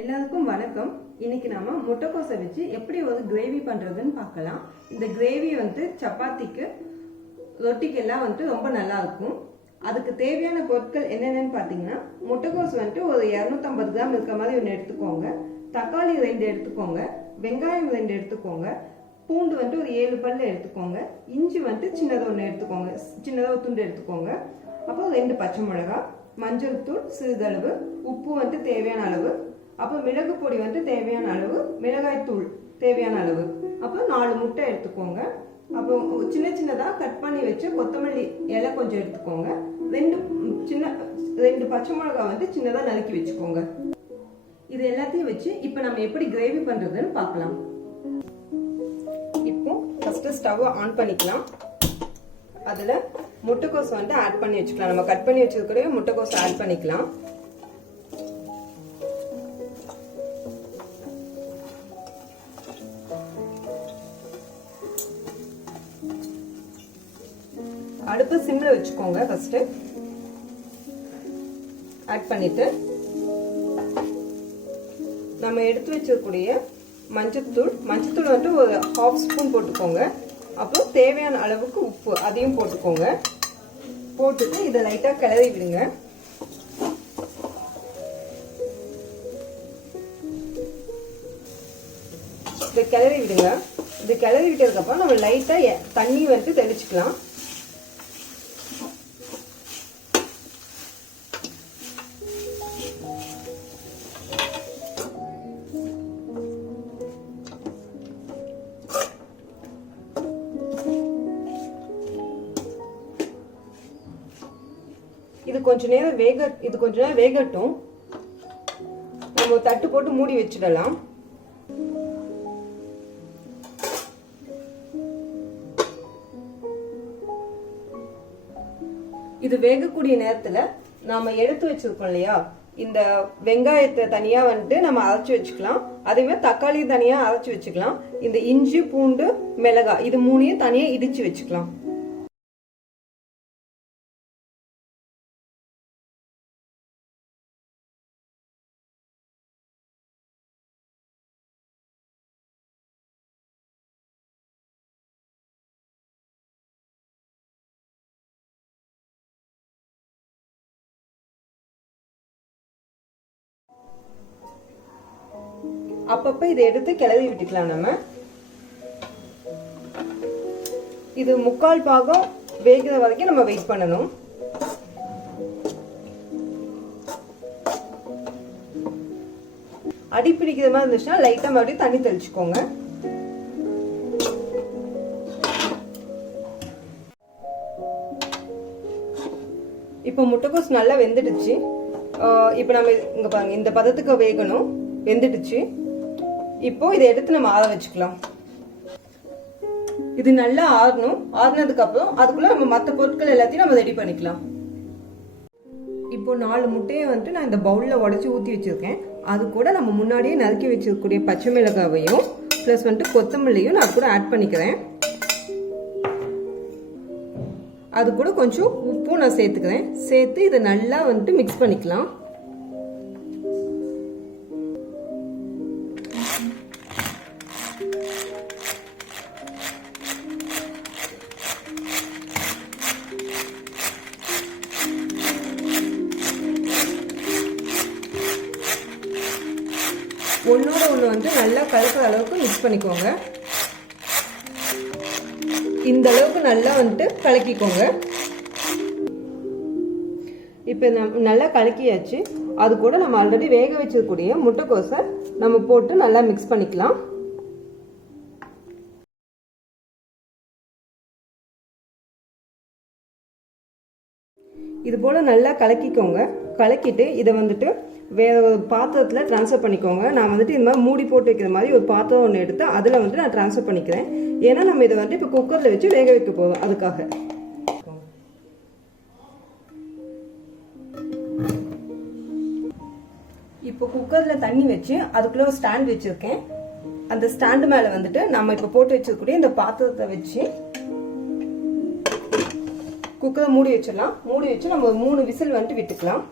எல்லாருக்கும் வணக்கம். இன்னைக்கு நாம முட்டைக்கோஸை வச்சு எப்படி ஒரு கிரேவி பண்றதுன்னு பார்க்கலாம். இந்த கிரேவி சப்பாத்திக்கு ரொட்டிக்கெல்லாம் ரொம்ப நல்லா இருக்கும். அதுக்கு தேவையான பொருட்கள் என்னென்னு பார்த்தீங்கன்னா, முட்டைக்கோஸ் ஒரு 250 கிராம் இருக்கிற மாதிரி ஒன்று எடுத்துக்கோங்க. தக்காளி 2 எடுத்துக்கோங்க. வெங்காயம் 2 எடுத்துக்கோங்க. பூண்டு ஒரு 7 பல்லு எடுத்துக்கோங்க. இஞ்சி சின்னதாக ஒன்று எடுத்துக்கோங்க. சின்னதாக துண்டு எடுத்துக்கோங்க. அப்புறம் 2 பச்சை மிளகாய், மஞ்சள் தூள் சிறிதளவு, உப்பு தேவையான அளவு, அப்புறம் மிளகு பொடி தேவையான அளவு, மிளகாய் தூள் தேவையான அளவு, அப்புறம் 4 முட்டை எடுத்துக்கோங்க. அப்புறம் சின்ன சின்னதாக கட் பண்ணி வச்சு கொத்தமல்லி இலை கொஞ்சம் எடுத்துக்கோங்க. 2 பச்சை மிளகாய் சின்னதாக நறுக்கி வச்சுக்கோங்க. இது எல்லாத்தையும் வச்சு இப்போ நம்ம எப்படி கிரேவி பண்றதுன்னு பார்க்கலாம். இப்போ ஃபர்ஸ்ட் ஸ்டவ் ஆன் பண்ணிக்கலாம். அதுல முட்டைக்கோஸ் ஆட் பண்ணி வச்சுக்கலாம். நம்ம கட் பண்ணி வச்சிருக்கிற முட்டைக்கோஸ் ஆட் பண்ணிக்கலாம். அடுப்பு சிம்ல வச்சுக்கோங்க. ஃபர்ஸ்ட் ஆட் பண்ணிட்டு நம்ம எடுத்து வச்சிருக்கூடிய மஞ்சத்தூள் ஒரு 1/2 ஸ்பூன் போட்டுக்கோங்க. அப்புறம் தேவையான அளவுக்கு உப்பு அதையும் போட்டுக்கோங்க. போட்டுட்டு இதை லைட்டா கிளறி விடுங்க. இதை கிளறி விடுங்க. இது கிளறி விட்டதுக்கு அப்புறம் நம்ம லைட்டா தண்ணி தெளிச்சுக்கலாம். இது கொஞ்ச நேரம் வேகட்டும். நம்ம தட்டு போட்டு மூடி வச்சிடலாம். இது வேகக்கூடிய நேரத்துல நாம எடுத்து வச்சிருக்கோம் இல்லையா, இந்த வெங்காயத்தை தனியா நம்ம அரைச்சு வச்சுக்கலாம். அதே மாதிரி தக்காளி தனியா அரைச்சு வச்சுக்கலாம். இந்த இஞ்சி, பூண்டு, மிளகாய் இது 3ஐயும் தனியா இடிச்சு வச்சுக்கலாம். அப்பப்ப இதை எடுத்து கிளறி விட்டுக்கலாம். நம்ம இது 3/4 பாகம் வேகிற வரைக்கும் நம்ம வெயிட் பண்ணணும். அடி பிடிக்கிற மாதிரி இருந்துச்சுன்னா லைட்டா மறுபடியும் தண்ணி தெளிச்சுக்கோங்க. இப்போ முட்டைக்கோஸ் நல்லா வெந்துடுச்சு. இப்போ நம்ம இங்க பாருங்க, இந்த பதத்துக்கு வேகணும். வெந்துடுச்சு. இப்போ இதை எடுத்து நம்ம ஆற வச்சுக்கலாம். இது நல்லா ஆறணும். ஆறுனதுக்கு அப்புறம் அதுக்குள்ள நம்ம மற்ற பொருட்கள் எல்லாத்தையும் நம்ம ரெடி பண்ணிக்கலாம். இப்போ 4 முட்டையை நான் இந்த பவுல்ல உடைச்சு ஊத்தி வச்சிருக்கேன். அது கூட நம்ம முன்னாடியே நறுக்கி வச்சிருக்கக்கூடிய பச்சை மிளகாவையும் பிளஸ் கொத்தமல்லியும் நான் கூட ஆட் பண்ணிக்கிறேன். அது கூட கொஞ்சம் உப்பும் நான் சேர்த்துக்கிறேன். சேர்த்து இதை நல்லா மிக்ஸ் பண்ணிக்கலாம். ஒன்னோட ஒன்று நல்லா கலக்கிற அளவுக்கு மிக்ஸ் பண்ணிக்கோங்க. இந்த அளவுக்கு நல்லா கலக்கிக்கோங்க. இப்போ நல்லா கலக்கியாச்சு. அது கூட நம்ம ஆல்ரெடி வேக வச்சிருக்கக்கூடிய முட்டைக்கோஸை நம்ம போட்டு நல்லா மிக்ஸ் பண்ணிக்கலாம். இது போல நல்லா கலக்கிக்கோங்க. கலக்கிட்டு இதை வேற ஒரு பாத்திரத்துல டிரான்ஸ்ஃபர் பண்ணிக்கோங்க. நான் இது மாதிரி மூடி போட்டு வைக்கிற மாதிரி ஒரு பாத்திரம் ஒன்று எடுத்து அதுல நான் டிரான்ஸ்ஃபர் பண்ணிக்கிறேன். ஏன்னா நம்ம இதை இப்போ குக்கர்ல வச்சு வேக வைக்க போறோம். அதுக்காக இப்போ குக்கர்ல தண்ணி வச்சு அதுக்குள்ள ஒரு ஸ்டாண்ட் வச்சிருக்கேன். அந்த ஸ்டாண்டு மேல நம்ம இப்போ போட்டு வச்சிருக்கக்கூடிய இந்த பாத்திரத்தை வச்சு குக்கரை மூடி வச்சிடலாம். மூடி வச்சு நம்ம 3 விசில் விட்டுக்கலாம்.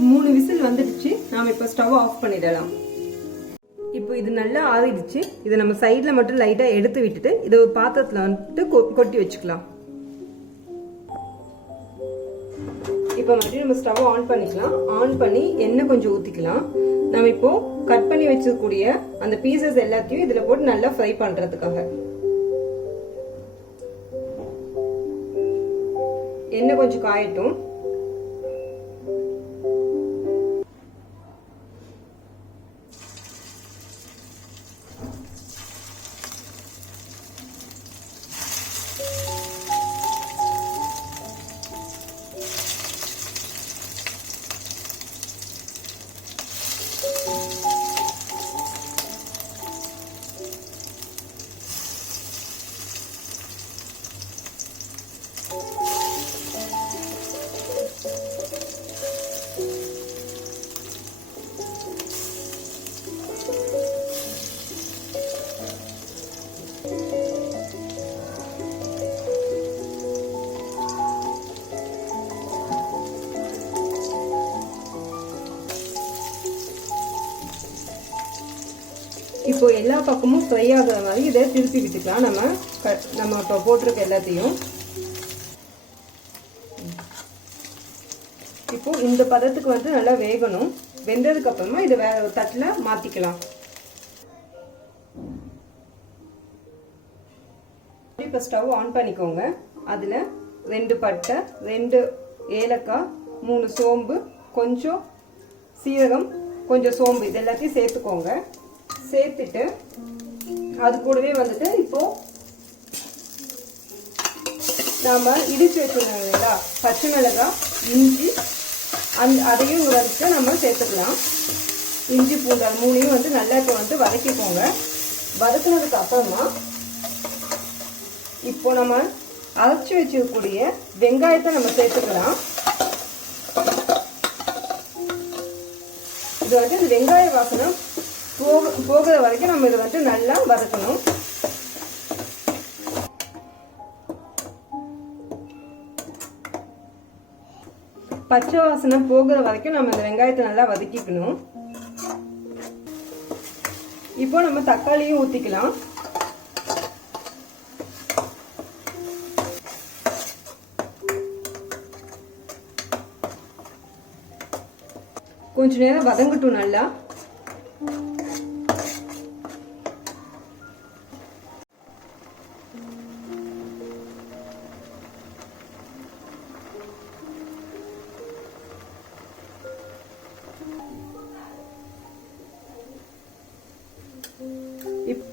3 விசில் வந்துடுச்சு. நாம இப்போ ஸ்டவ் ஆஃப் பண்ணிடலாம். இப்போ இது நல்லா ஆறிடுச்சு. இதை நம்ம சைடில் மட்டும் லைட்டாக எடுத்து விட்டுட்டு இதை ஒரு பாத்திரத்தில் வந்துட்டு கொட்டி வச்சுக்கலாம். இப்போ மறுபடியும் நம்ம ஸ்டவ் ஆன் பண்ணிக்கலாம். ஆன் பண்ணி எண்ணெய் கொஞ்சம் ஊற்றிக்கலாம். நம்ம இப்போ கட் பண்ணி வச்சிருக்கக்கூடிய அந்த பீசஸ் எல்லாத்தையும் இதில் போட்டு நல்லா ஃப்ரை பண்ணுறதுக்காக எண்ணெய் கொஞ்சம் காயட்டும். இப்போ எல்லா பக்கமும் ஃப்ரை ஆகுற மாதிரி இதை திருப்பி விட்டுக்கலாம். நம்ம இப்போ போட்டிருக்க எல்லாத்தையும் இப்போ இந்த பதத்துக்கு வந்து நல்லா வேகணும். வெந்ததுக்கு அப்புறமா இதை வேற ஒரு தட்டில் மாத்திக்கலாம். இப்போ ஸ்டவ் ஆன் பண்ணிக்கோங்க. அதுல 2 பட்டை, 2 ஏலக்காய், 3 சோம்பு, கொஞ்சம் சீரகம், கொஞ்சம் சோம்பு இது எல்லாத்தையும் சேர்த்துக்கோங்க. சேர்த்துட்டு அது கூடவே வந்துட்டு இப்போ நாம இடிச்சு வச்சிருந்தோம்ல பச்சை மிளகாய், இஞ்சி அதையும் வந்துட்டு நம்ம சேர்த்துக்கலாம். இஞ்சி பூண்டு அது 3ஐயும் வந்து நல்லா இப்போ வந்து வதக்கிக்கோங்க. வதக்குனதுக்கு அப்புறமா இப்போ நம்ம அரைச்சி வச்சிருக்கக்கூடிய வெங்காயத்தை நம்ம சேர்த்துக்கலாம். இது வந்து இந்த வெங்காய வாசனை போகிற வரைக்கும் நம்ம இதை வந்து நல்லா வதக்கணும். பச்சை வாசனை போகிற வரைக்கும் நம்ம இந்த வெங்காயத்தை நல்லா வதக்கிக்கணும். இப்போ நம்ம தக்காளியும் ஊத்திக்கலாம். கொஞ்ச நேரம் வதங்கட்டும் நல்லா.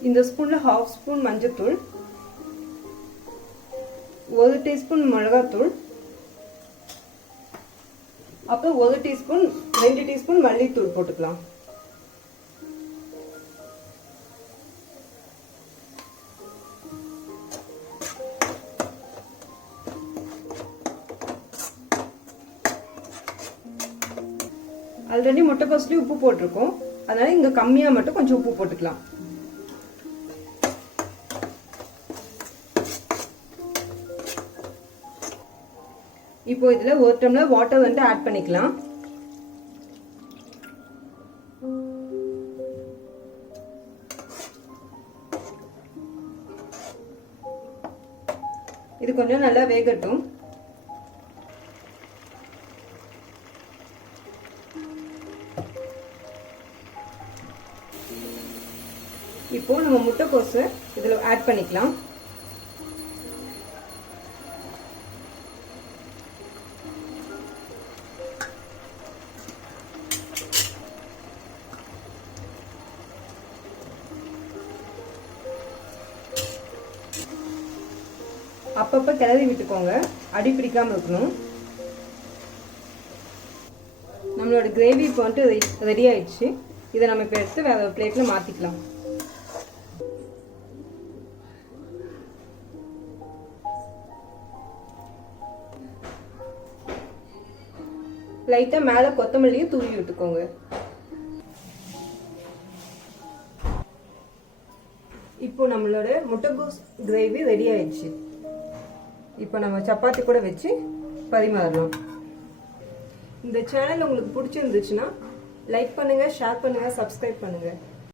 இந்த ஸ்பூன்ல 1/2 ஸ்பூன் மஞ்சள்தூள், 1 டீஸ்பூன் மிளகாத்தூள், அப்புறம் 1 டீஸ்பூன் 2 டீஸ்பூன் மல்லித்தூள் போட்டுக்கலாம். ஆல்ரெடி முட்டைக்கோஸ்லயும் உப்பு போட்டிருக்கோம், அதனால இங்க கம்மியா மட்டும் கொஞ்சம் உப்பு போட்டுக்கலாம். இப்போ இதுல 1 டம்ளர் வாட்டர் வந்து ஆட் பண்ணிக்கலாம். இது கொஞ்சம் நல்லா வேகட்டும். இப்போ நம்ம முட்டைக்கோசு இதுல ஆட் பண்ணிக்கலாம். அப்பப்ப கிளறி விட்டுக்கோங்க, அடி பிடிக்காம இருக்கணும். நம்மளோட கிரேவி இப்போ வந்துட்டு ரெடி ஆயிடுச்சு. இதை நம்ம இப்போ எடுத்து வேற ஒரு பிளேட்ல மாத்திக்கலாம். லைட்டா மேல கொத்தமல்லியும் தூவி விட்டுக்கோங்க. இப்போ நம்மளோட முட்டைகோஸ் கிரேவி ரெடி ஆயிடுச்சு. இப்போ நம்ம சப்பாத்தி கூட வச்சு பரிமாறலாம். இந்த சேனல் உங்களுக்கு பிடிச்சிருந்துச்சுன்னா லைக் பண்ணுங்க, ஷேர் பண்ணுங்க, சப்ஸ்கிரைப் பண்ணுங்க.